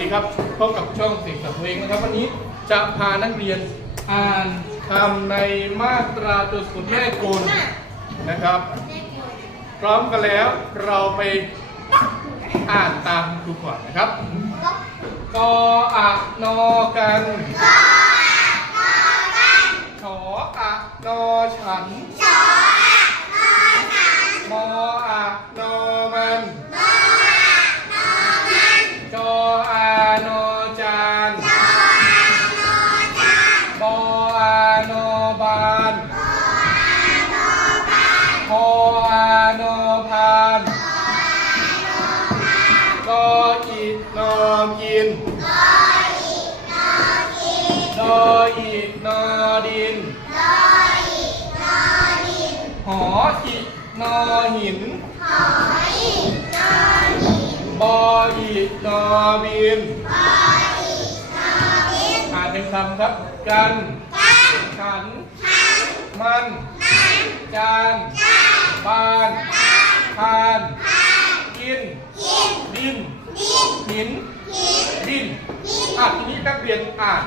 ดีครับพบกับช่องเสียงกับตัวเองนะครับ วันนี้จะพานักเรียนอ่านคำในมาตราตัวสะกุลแม่กลนะครับ พร้อมกันแล้วเราไปอ่านตามครูก่อนนะครับกออะนอกันขออะนอฉันมออะน กินดออีนอดินหออีนอหินบออีนอบินอ่านเป็นคำครับ กันขัน มัน จานบาน พาน กิน ดิน หิน ดินอะทีนี้นักเรียนอ่าน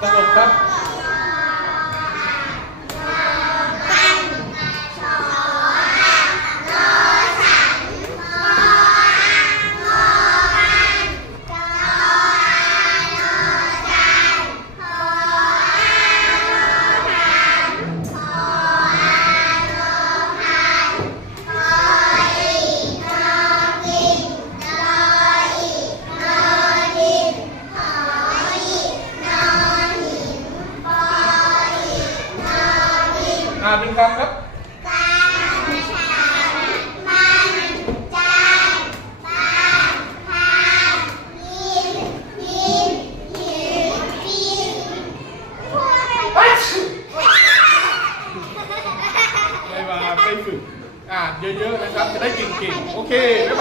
สรุปครับ อ่านเป็นคำครับไปมาไปฝึกอ่านเยอะๆนะครับ จะได้เก่งๆ โอเค บ๊ายบาย